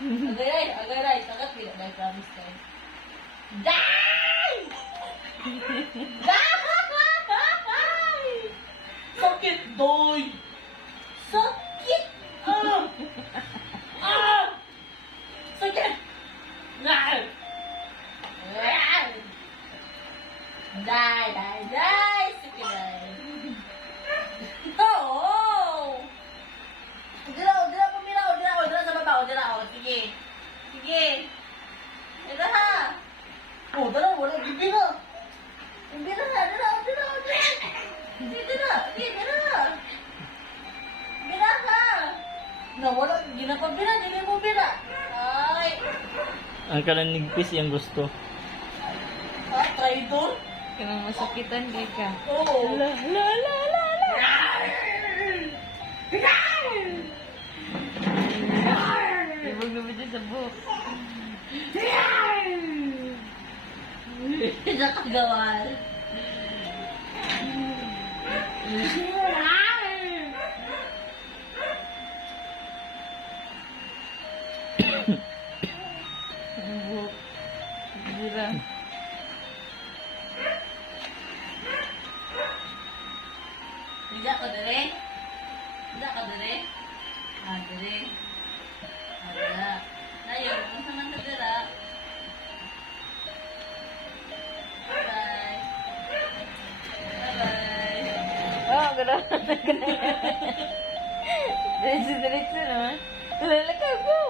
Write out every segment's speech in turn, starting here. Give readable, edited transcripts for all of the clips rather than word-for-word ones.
Agay, sagat tidak dahil promise kayo. Die! Die! Sakit, doy! Sakit! Sakit! Die! Die! Sakit, die! Oh! Dila sa baba, dila, sige. Sige. Ito ha. Oh, dala, wala, bibira. Bibira na, dila. Sige, dila. Bira ha. Nawala, hindi na pa bira, hindi mo bira. Ay. Ang kalanigpis yung gusto. Ah, traitor? Kaya masakitan kay ka. Oo. Ala. Ibog na dyan sa buhok. Nakagawal. Ang buhok. Gira. Tidak ka dere? Tidak ka dere? Dere. Ada. Ayo, masa man ka dere? Bye. Bye-bye. Oh, gano'n. Diretso naman. Lala ka, go!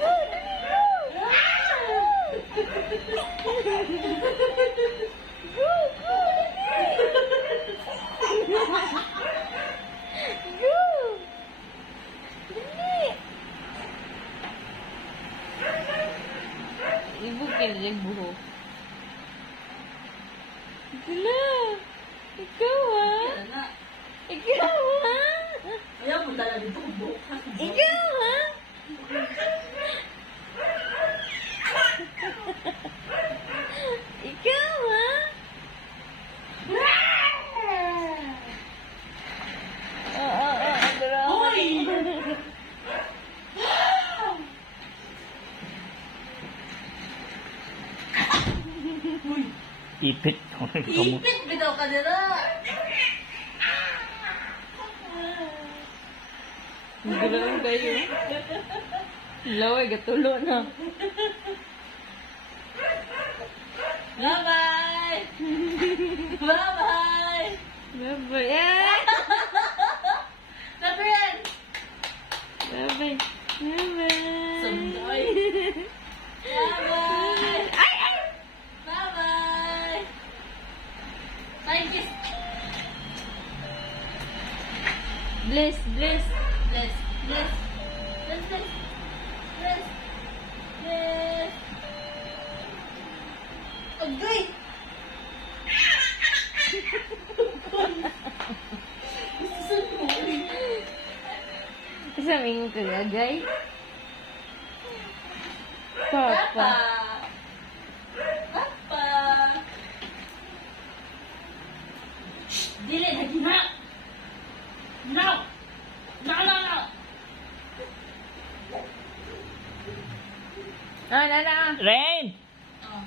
Go, dali, go! Go, dali! Go! Dali! Ibukil yung buhok. Dala! Ikaw ah! Ano? Ikaw ha? Ayaw mo dala dito kung buhok ka. Ikaw ha? Ikaw ha? Dala. Hoy! Ipit. Ipit bitaw ka dere. Gano'n kayo. Laway, gatulo na. Bye-bye! Bye-bye! Bye-bye. Yeah! Sabihin! Bye-bye. Bye-bye. Sundoy. Bye-bye! Bye-bye! Thank you! Bless. Bless! Agay! Isa mingin ka gagay? Papa! Papa. Papa! Dili, lagi na! No! No! Na. Rain! Oh.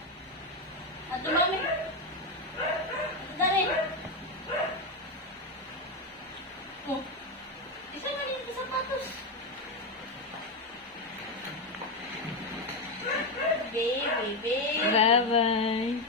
Ato mami. Dari. Oh. Isa na rin sa sapatos. Baby. Bye-bye.